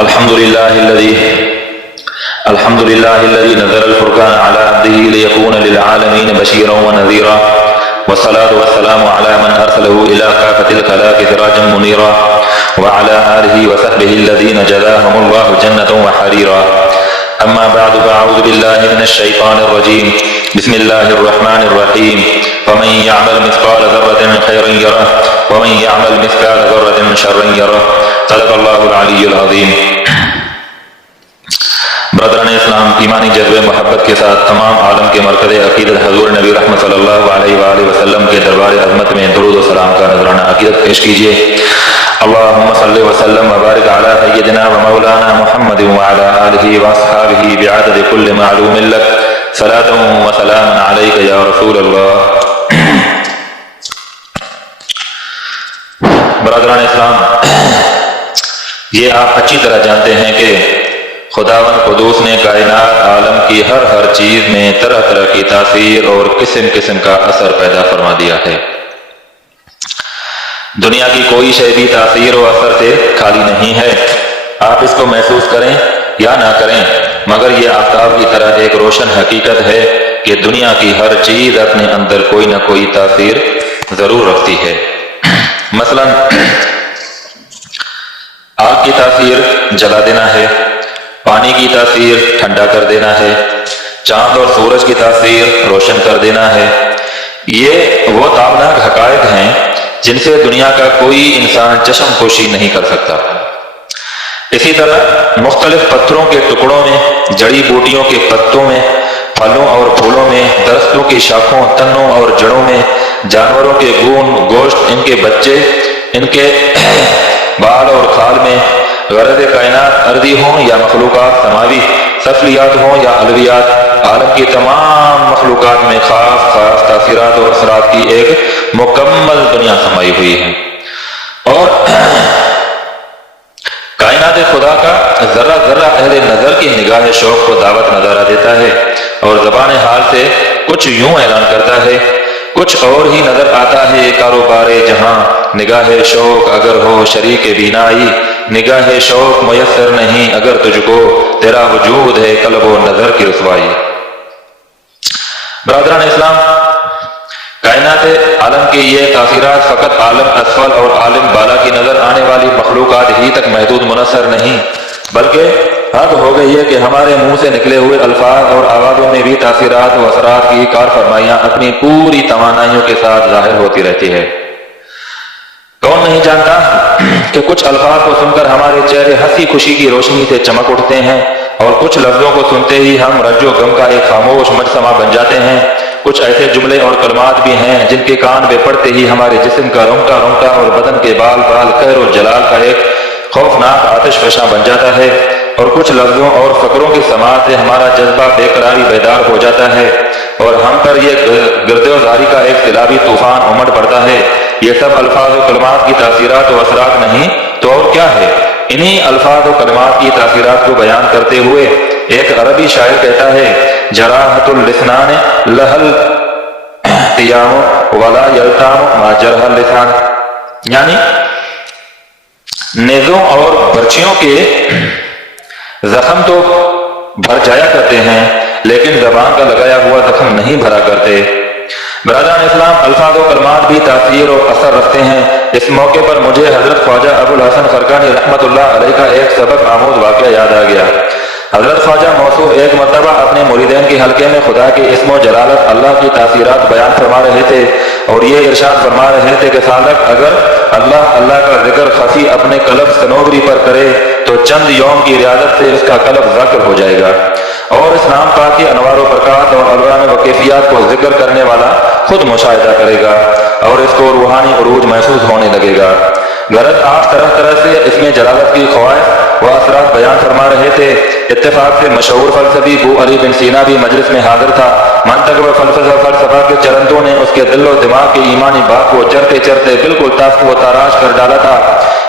الحمد لله الذي نزل الفرقان على عبده ليكون للعالمين بشيرا ونذيرا، والصلاة والسلام على من أرسله إلى كافة الخلائق سراجا منيرا، وعلى آله وصحبه الذين جزاهم الله جنة وحريرا. أما بعد فأعوذ بالله من الشيطان الرجيم. بسم الله الرحمن الرحيم. فمن يعمل مثقال ذرة خيرا يره ومن يعمل مثقال ذرة شرا يره. صدق اللہ العلی العظیم. برادران اسلام، ایمانی جذبے محبت کے ساتھ تمام عالم کے مرکز عقیدت حضور نبی رحمت صلی اللہ علیہ وآلہ وسلم کے دربار عظمت میں درود و سلام کا نذرانہ عقیدت پیش کیجیے. اللہم صلی وسلم وبارک علی سیدنا و مولانا محمد وعلی آلہ واصحابہ بعدد کل معلوم لک. صلاۃ و سلام علیک یا رسول اللہ. برادران اسلام، یہ آپ اچھی طرح جانتے ہیں کہ خداوند قدوس نے کائنات عالم کی ہر چیز میں طرح طرح کی تاثیر اور قسم قسم کا اثر پیدا فرما دیا ہے. دنیا کی کوئی شے بھی تاثیر و اثر سے خالی نہیں ہے. آپ اس کو محسوس کریں یا نہ کریں، مگر یہ آفتاب کی طرح ایک روشن حقیقت ہے کہ دنیا کی ہر چیز اپنے اندر کوئی نہ کوئی تاثیر ضرور رکھتی ہے. مثلا آگ کی تاثیر جلا دینا ہے، پانی کی تاثیر ٹھنڈا کر دینا ہے، چاند اور سورج کی تاثیر روشن کر دینا ہے. یہ وہ تابناک حقائق ہیں جن سے دنیا کا کوئی انسان چشم پوشی نہیں کر سکتا. اسی طرح مختلف پتھروں کے ٹکڑوں میں، جڑی بوٹیوں کے پتوں میں، پھلوں اور پھولوں میں، درختوں کی شاخوں، تنوں اور جڑوں میں، جانوروں کے خون، گوشت، ان کے بچے، ان کے بال اور کھال میں، غرض کائنات ارضی ہوں یا مخلوقات سماوی، سفلیات ہوں یا علویات، عالم کی تمام مخلوقات میں خاص تاثیرات اور اثرات کی ایک مکمل دنیا سمائی ہوئی ہے. اور کائنات خدا کا ذرہ ذرہ اہل نظر کی نگاہ شوق کو دعوت نظارہ دیتا ہے اور زبان حال سے کچھ یوں اعلان کرتا ہے، کچھ اور ہی نظر آتا ہے کاروبار جہاں. نگاہ شوق اگر ہو شریک بینائی، نگاہ شوق میسر نہیں اگر تجھ کو، تیرا وجود ہے قلب و نظر کی رسوائی. برادران اسلام، کائنات عالم کی یہ تاثیرات فقط عالم اسفل اور عالم بالا کی نظر آنے والی مخلوقات ہی تک محدود منحصر نہیں، بلکہ حد ہو گئی ہے کہ ہمارے منہ سے نکلے ہوئے الفاظ اور آوازوں میں بھی تاثیرات و اثرات کی کار فرمائیاں اپنی پوری توانائیوں کے ساتھ ظاہر ہوتی رہتی ہے. کون نہیں جانتا کہ کچھ الفاظ کو سن کر ہمارے چہرے ہنسی خوشی کی روشنی سے چمک اٹھتے ہیں، اور کچھ لفظوں کو سنتے ہی ہم رنج و غم کا ایک خاموش مجسمہ بن جاتے ہیں. کچھ ایسے جملے اور کلمات بھی ہیں جن کے کان پہ پڑتے ہی ہمارے جسم کا رونگٹا اور بدن کے بال قہر و جلال کا ایک خوفناک آتش فشاں بن جاتا ہے. اور کچھ لفظوں اور فقروں کی سماعت سے ہمارا جذبہ بے قراری بیدار ہو جاتا ہے اور ہم پر یہ گرد و زاری کا ایک سیلابی طوفان امڑ پڑتا ہے. یہ سب الفاظ و کلمات کی تاثیرات و اثرات نہیں تو اور کیا ہے؟ انہی الفاظ و کلمات کی تاثیرات کو بیان کرتے ہوئے ایک عربی شاعر کہتا ہے، جراحت اللسان لہل تیام ولا یلتام ما جرح اللسان، یعنی نیزوں اور برچیوں کے زخم تو بھر جایا کرتے ہیں لیکن زبان کا لگایا ہوا زخم نہیں بھرا کرتے. برادران اسلام، الفاظ و کلمات بھی تاثیر و اثر رکھتے ہیں. اس موقع پر مجھے حضرت خواجہ ابوالحسن خرقانی رحمت اللہ علیہ کا ایک سبق آموز واقعہ یاد آ گیا. حضرت خواجہ موصوف ایک مرتبہ اپنے مریدین کے حلقے میں خدا کے اسم و جلالت اللہ کی تاثیرات بیان فرما رہے تھے اور یہ ارشاد فرما رہے تھے کہ سالک اگر اللہ کا ذکر خفی اپنے قلب سنوبری پر کرے تو چند یوم کی ریاضت سے اس کا قلب ذکر ہو جائے گا، اور اس نام پاک کی انوار و برکات اور الوان و کیفیات کو ذکر کرنے والا خود مشاہدہ کرے گا اور اس کو روحانی عروج محسوس ہونے لگے گا. غرض آپ طرح طرح سے اس میں جلالت کی خواہش و اثرات بیان فرما رہے تھے. اتفاق سے مشہور فلسفی بو علی بن سینا بھی مجلس میں حاضر تھا. منطق و فلسفہ کے چرندوں نے اس کے دل و دماغ کے ایمانی باغ کو چرتے چرتے بالکل تاخت و تاراش کر ڈالا تھا.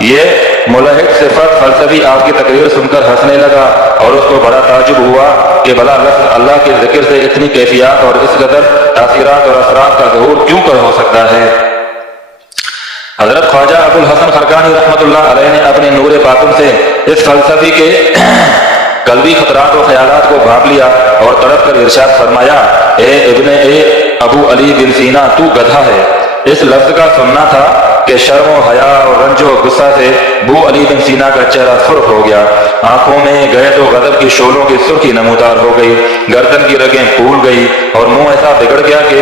یہ ملحد صفت فلسفی آپ کی تقریر سن کر ہنسنے لگا اور اس کو بڑا تعجب ہوا کہ بھلا لفظ اللہ کے ذکر سے اتنی کیفیات اور اس قدر تاثیرات اور اثرات کا ظہور کیوں کر ہو سکتا ہے. حضرت خواجہ ابوالحسن خرقانی رحمت اللہ علیہ نے اپنے نور باطن سے اس فلسفی کے قلبی خطرات و خیالات کو بھاپ لیا اور تڑپ کر ارشاد فرمایا، اے ابو علی بن سینا، تو گدھا ہے۔ اس لفظ کا سننا تھا کہ شرم و حیا اور رنج و غصہ سے ابو علی بن سینا کا چہرہ سرخ ہو گیا، آنکھوں میں غیظ و غضب کی شعلوں کی سرخی نمودار ہو گئی، گردن کی رگیں پھول گئی اور منہ ایسا بگڑ گیا کہ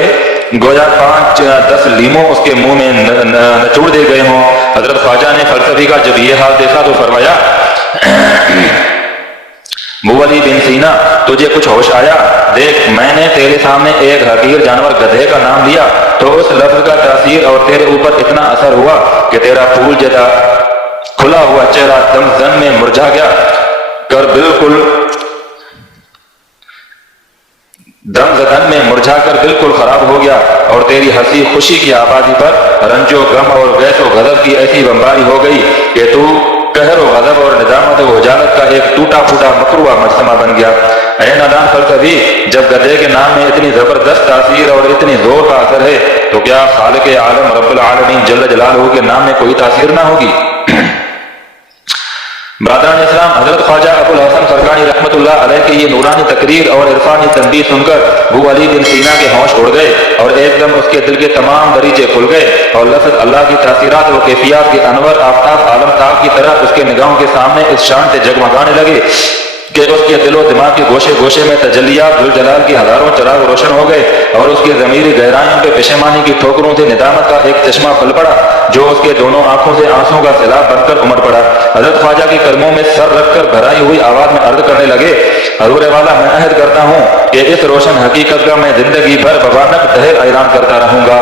گویا 5-10 لیموں اس کے منہ میں نچوڑ دے گئے ہوں۔ حضرت خواجہ نے فلسفی کا جب یہ حال دیکھا تو فرمایا، ابو علی بن سینا، تجھے کچھ ہوش آیا؟ دیکھ، میں نے تیرے سامنے ایک حقیر جانور گدھے کا نام لیا تو اس لفظ کا تاثیر اور تیرے اوپر اتنا اثر ہوا کہ تیرا پھول جیسا کھلا ہوا چہرہ دم زن میں مرجھا گیا کر بالکل خراب ہو گیا، اور تیری ہنسی خوشی کی آبادی پر رنج و غم اور غیظ و غضب کی ایسی بمباری ہو گئی کہ تو قہر و غضب اور ندامت و حجالت کا ایک ٹوٹا پھوٹا مکروہ مجتمع بن گیا۔ اے نادان فلسفی، جب گدھے کے نام میں اتنی زبردست تاثیر اور اتنی زور کا اثر ہے تو کیا خالق عالم رب العالمین جل جلالہ کے نام میں کوئی تاثیر نہ ہوگی؟ برادران اسلام، حضرت خواجہ ابو الحسن فرقانی رحمۃ اللہ علیہ کی یہ نورانی تقریر اور عرفانی تنبیہ سن کر ابو علی بن سینا کے ہوش اڑ گئے اور ایک دم اس کے دل کے تمام دریچے کھل گئے اور لفظ اللہ کی تاثیرات و کیفیات کے انور آفتاب عالم تاب کی طرح اس کے نگاہوں کے سامنے اس شان سے جگمگانے لگے کہ اس کے دل و دماغ کے گوشے گوشے میں تجلیات ذوالجلال کی ہزاروں چراغ روشن ہو گئے اور اس کی ضمیری گہرائیوں پہ پشیمانی کی ٹھوکروں سے ندامت کا ایک چشمہ پھل پڑا جو اس کے دونوں آنکھوں سے آنسوں کا سیلاب بن کر امڑ پڑا۔ حضرت خواجہ کے قدموں میں سر رکھ کر بھرائی ہوئی آواز میں عرض کرنے لگے، حضور والا، میں عہد کرتا ہوں کہ اس روشن حقیقت کا میں زندگی بھر بوانق دہر اعلان کرتا رہوں گا۔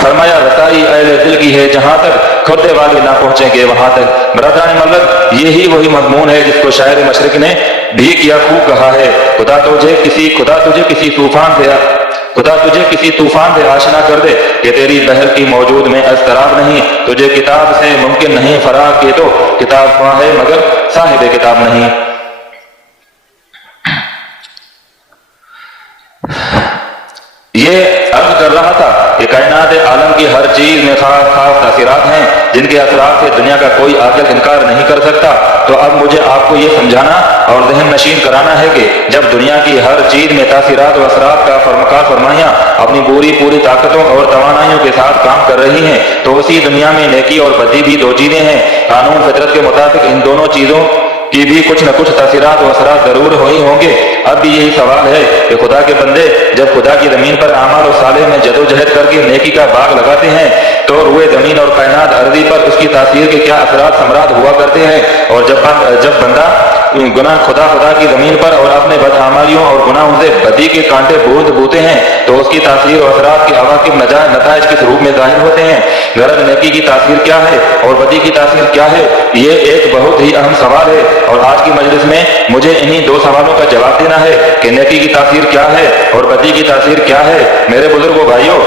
فرمایا، رسائی اہل دل کی ہے جہاں تک کھردے والے نہ پہنچیں گے وہاں تک۔ برادران ملت، یہی وہی مضمون ہے جس کو شاعر مشرق نے بھی کیا خوب کہا ہے، خدا تجھے کسی طوفان سے آشنا کر دے کہ تیری بحر کی موجود میں اضطراب نہیں، تجھے کتاب سے ممکن نہیں فراغ کے تو کتاب خواہ ہے مگر صاحب کتاب نہیں۔ یہ عرض کر رہا تھا کہ کائنات عالم کی ہر چیز میں خاص خاص تاثیرات ہیں جن کے اثرات سے دنیا کا کوئی عاقل انکار نہیں کر سکتا۔ تو اب مجھے آپ کو یہ سمجھانا اور ذہن نشین کرانا ہے کہ جب دنیا کی ہر چیز میں تاثیرات و اثرات کا فرمائیاں اپنی پوری طاقتوں اور توانائیوں کے ساتھ کام کر رہی ہیں تو اسی دنیا میں نیکی اور بدی بھی دو چیزیں ہیں۔ قانون فطرت کے مطابق ان دونوں چیزوں کی بھی کچھ نہ کچھ تاثیرات و اثرات ضرور ہوئی ہوں گے۔ اب بھی یہی سوال ہے کہ خدا کے بندے جب خدا کی زمین پر اعمال و صالح میں جدوجہد کر کے نیکی کا باغ لگاتے ہیں تو روئے زمین اور کائنات ارضی پر اس کی تاثیر کے کیا اثرات ثمرات ہوا کرتے ہیں، اور جب بندہ گناہ خدا کی زمین پر اور اپنے بدعمالیوں اور گناہوں سے بدی کے کانٹے بوتے ہیں تو اس کی تاثیر و اثرات کے عواقب نتائج کس روپ میں ظاہر ہوتے ہیں۔ غرض نیکی کی تاثیر کیا ہے اور بدی کی تاثیر کیا ہے، یہ ایک بہت ہی اہم سوال ہے، اور آج کی مجلس میں مجھے انہی دو سوالوں کا جواب دینا ہے کہ نیکی کی تاثیر کیا ہے اور بدی کی تاثیر کیا ہے۔ میرے بزرگوں بھائیوں،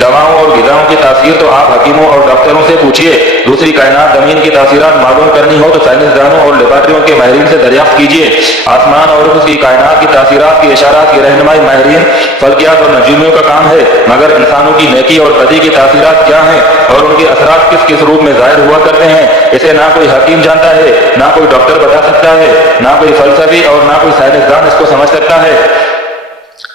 دواؤں اور غذاؤں کی تاثیر تو آپ حکیموں اور ڈاکٹروں سے پوچھیے، دوسری کائنات زمین کی تاثیرات معلوم کرنی ہو تو سائنسدانوں اور لیبارٹریوں کے ماہرین سے دریافت کیجیے، آسمان اور اس کی کائنات کی تاثیرات کی اشارات کی رہنمائی ماہرین فلکیات اور نجومیوں کا کام ہے، مگر انسانوں کی نیکی اور بدی کی تاثیرات کیا ہیں اور ان کے اثرات کس کس روپ میں ظاہر ہوا کرتے ہیں، اسے نہ کوئی حکیم جانتا ہے، نہ کوئی ڈاکٹر بتا سکتا ہے، نہ کوئی فلسفی اور نہ کوئی سائنسدان اس کو سمجھ سکتا ہے۔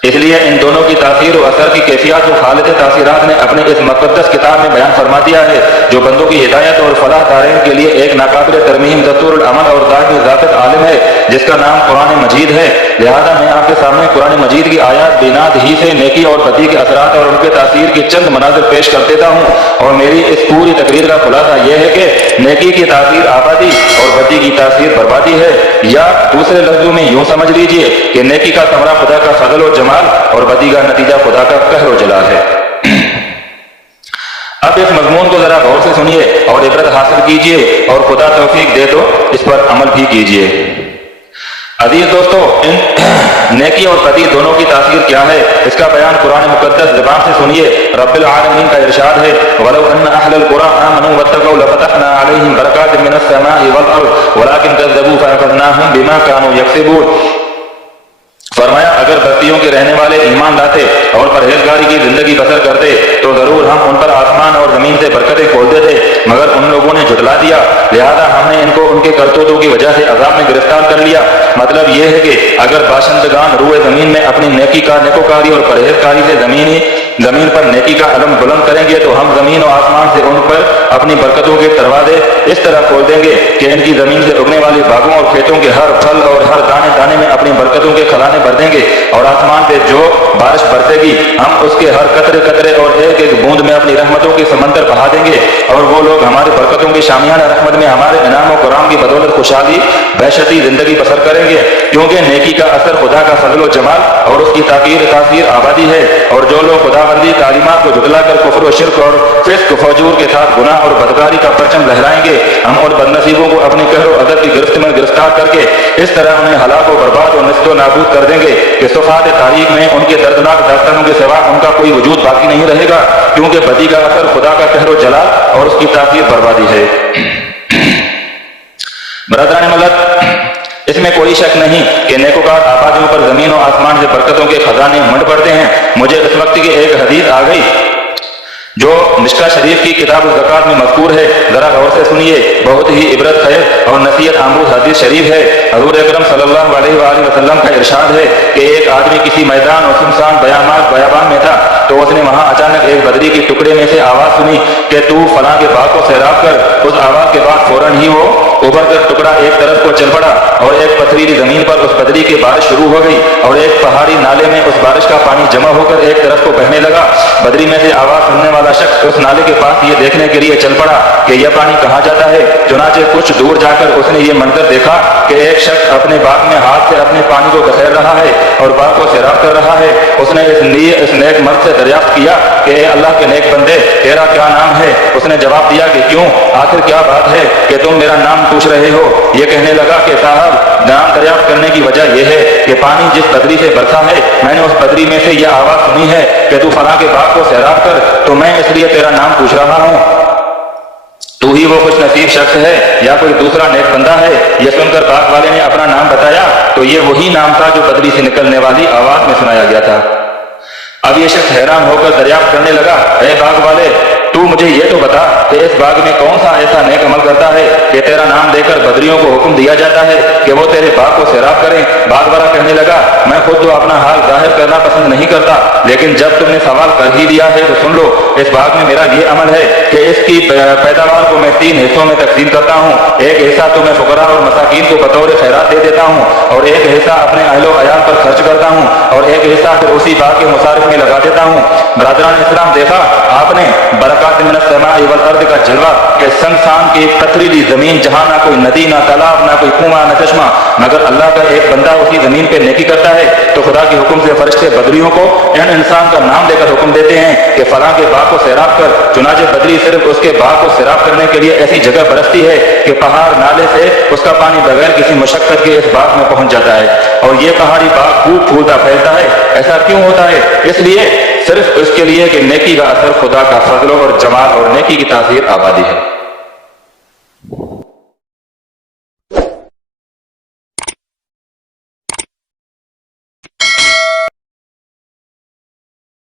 اس لیے ان دونوں کی تاثیر و اثر کی کیفیات و خالق تاثیرات نے اپنے اس مقدس کتاب میں بیان فرما دیا ہے جو بندوں کی ہدایت اور فلاح دارین کے لیے ایک ناقابل ترمیم دستور العمل اور دائمی ذات عالم ہے جس کا نام قرآن مجید ہے۔ لہذا میں آپ کے سامنے قرآن مجید کی آیات بینات ہی سے نیکی اور بدی کے اثرات اور ان کے تاثیر کے چند مناظر پیش کر دیتا ہوں، اور میری اس پوری تقریر کا خلاصہ یہ ہے کہ نیکی کی تاثیر آبادی اور بدی کی تاثیر بربادی ہے، یا دوسرے لفظوں میں یوں سمجھ لیجئے کہ نیکی کا ثمرہ خدا کا فضل و جمال اور بدی کا نتیجہ خدا کا قہر و جلال ہے۔ اب اس مضمون کو ذرا غور سے سنیے اور عبرت حاصل کیجئے، اور خدا توفیق دے تو اس پر عمل بھی کیجئے۔ عزیز دوستو، نیکی اور بدی دونوں کی تاثیر کیا ہے اس کا بیان قرآن مقدس زبان سے سنیے۔ رب العالمین کا ارشاد ہے، وَلَوْ أَنَّ أَهْلَ الْقُرَىٰ آمَنُوا وَاتَّقَوْا لَفَتَحْنَا عَلَيْهِمْ بَرَكَاتٍ مِّنَ السَّمَاءِ وَالْأَرْضِ وَلَٰكِن كَذَّبُوا فَأَخَذْنَاهُم بِمَا كَانُوا يَكْسِبُونَ۔ فرمایا اگر بستیوں کے رہنے والے ایمان لاتے اور پرہیزگاری کی زندگی بسر کرتے تو ضرور ہم ان پر آسمان اور زمین سے برکتیں کھولتے تھے، مگر ان لوگوں نے جھٹلا دیا، لہذا ہم نے ان کو ان کے کرتوتوں کی وجہ سے عذاب میں گرفتار کر لیا۔ مطلب یہ ہے کہ اگر باشندگان روئے زمین میں اپنی نیکوکاری اور پرہیزکاری سے زمین پر نیکی کا علم بلند کریں گے تو ہم زمین و آسمان سے ان پر اپنی برکتوں کے دروازے اس طرح کھول دیں گے کہ ان کی زمین سے اگنے والی باغوں اور کھیتوں کے ہر پھل اور ہر دانے دانے میں اپنی برکتوں کے خزانے بھر دیں گے، اور آسمان سے جو بارش برسے گی ہم اس کے ہر قطرے قطرے اور ایک ایک بوند میں اپنی رحمتوں کے سمندر بہا دیں گے، اور وہ لوگ ہماری برکتوں کی شامیانہ رحمت میں ہمارے انعام و کرام کی بدولت خوشحالی بحشتی زندگی بسر کریں گے، کیونکہ نیکی کا اثر خدا کا فضل و جمال اور اس کی تاثیر آبادی ہے، اور جو لوگ خدا بندی تعلیمات کو جھٹلا کر کفر و شرک اور فسق و فجور کے ساتھ گناہ اور بدکاری کا پرچم لہرائیں گے، ہم اور بدنصیبوں کو اپنے قہر و عدل کی گرفت میں گرفتار کر کے اس طرح انہیں ہلاک و برباد و نست و نابود کر دیں گے کہ صفحات تاریخ میں ان کے دردناک داستانوں کے سوا ان کا کوئی وجود باقی نہیں رہے گا، کیونکہ بدی کا اثر خدا کا قہر و جلال اور اس کی تاثیر بربادی ہے۔ برادران ملت، اس میں کوئی شک نہیں کہ نیکوکار آبادیوں پر زمین و آسمان سے برکتوں کے خزانے منڈ پڑتے ہیں۔ مجھے اس وقت کی ایک حدیث آ گئی جو مشکا شریف کی کتاب الزکات میں مذکور ہے، ذرا غور سے سنیے، بہت ہی عبرت خیر اور نصیحت آموز حدیث شریف ہے۔ حضور اکرم صلی اللہ علیہ وآلہ وسلم کا ارشاد ہے کہ ایک آدمی کسی میدان اور سنسان بیابان میں تھا تو اس نے وہاں اچانک ایک بدری کے ٹکڑے میں سے آواز سنی کہ تو فلاں کے باغ کو سیراب کر۔ اس آواز کے بعد فوراً ہی وہ ابھر کر ٹکڑا ایک طرف کو چل پڑا اور ایک پتھریلی زمین پر اس بدری کی بارش شروع ہو گئی، اور ایک پہاڑی نالے میں اس بارش کا پانی جمع ہو کر ایک طرف کو بہنے لگا۔ بدری میں سے آواز سننے والا شخص اس نالے کے پاس یہ دیکھنے کے لیے چل پڑا کہ یہ پانی کہاں جاتا ہے۔ چنانچہ کچھ دور جا کر اس نے یہ منظر دیکھا کہ ایک شخص اپنے باغ میں ہاتھ سے اپنے پانی کو بخیر رہا ہے اور باغ کو سیراب کر رہا ہے۔ اس نے اس نیک مرد سے دریافت کیا کہ اے اللہ کے نیک بندے، تیرا کیا نام ہے؟ اس نے جواب دیا کہ کیوں، آخر کیا بات ہے کہ تم میرا نام پوچھ رہے ہو؟ یہ کہنے لگا کہ صاحب، نام دریافت کرنے کی وجہ یہ ہے کہ پانی جس بدری سے برسا ہے میں نے اس بدری میں سے یہ آواز سنی ہے کہ تو فلاں کے باغ کو سیراب کر، تو میں اس لیے تیرا نام پوچھ رہا ہوں۔ تو ہی وہ خوش نصیب شخص ہے یا کوئی دوسرا نیک بندہ ہے؟ یہ سن کر باغ والے نے اپنا نام بتایا تو یہ وہی نام تھا جو بدری سے نکلنے والی آواز میں سنایا گیا تھا۔ اب یہ شخص حیران ہو کر دریافت کرنے لگا، اے باغ والے، تو مجھے یہ تو بتا کہ اس باغ میں کون سا ایسا نیک عمل کرتا ہے کہ تیرا نام دے کر بدریوں کو حکم دیا جاتا ہے کہ وہ تیرے باغ کو سیراب کریں؟ باغ والا کہنے لگا، میں خود تو اپنا حال ظاہر کرنا پسند نہیں کرتا، لیکن جب تم نے سوال کر ہی دیا ہے تو سن لو۔ اس باغ میں میرا یہ عمل ہے کہ اس کی پیداوار کو میں 3 حصوں میں تقسیم کرتا ہوں۔ ایک حصہ تو میں فقراء اور مساکین کو بطور خیرات دے دیتا ہوں، اور ایک حصہ اپنے اہل و عیال پر خرچ کرتا ہوں، اور ایک حصہ پھر اسی باغ کے مصارف میں لگا دیتا ہوں۔ برادران اسلام، دیکھا آپ نے برکات من السماء والارض کا جلوہ کہ سنسان کی پتھریلی زمین جہاں نہ کوئی ندی، نہ تالاب، نہ کوئی کنواں، نہ چشمہ، مگر اللہ کا ایک بندہ اسی زمین پہ نیکی کرتا ہے تو خدا کے حکم سے فرشتے بدریوں کو انسان کا نام دے کر حکم دیتے ہیں کہ فلاں کے باغ کو سیراب کر۔ چنانچہ بدری صرف اس کے باغ کو سیراب کرنے کے لیے ایسی جگہ برستی ہے کہ پہاڑ نالے سے اس کا پانی بغیر کسی مشقت کے اس باغ میں پہنچ جاتا ہے، اور یہ پہاڑی باغ خوب پھولتا پھیلتا ہے۔ ایسا کیوں ہوتا ہے؟ اس لیے صرف اس کے لیے کہ نیکی کا اثر خدا کا فضل اور جمال اور نیکی کی تاثیر آبادی ہے۔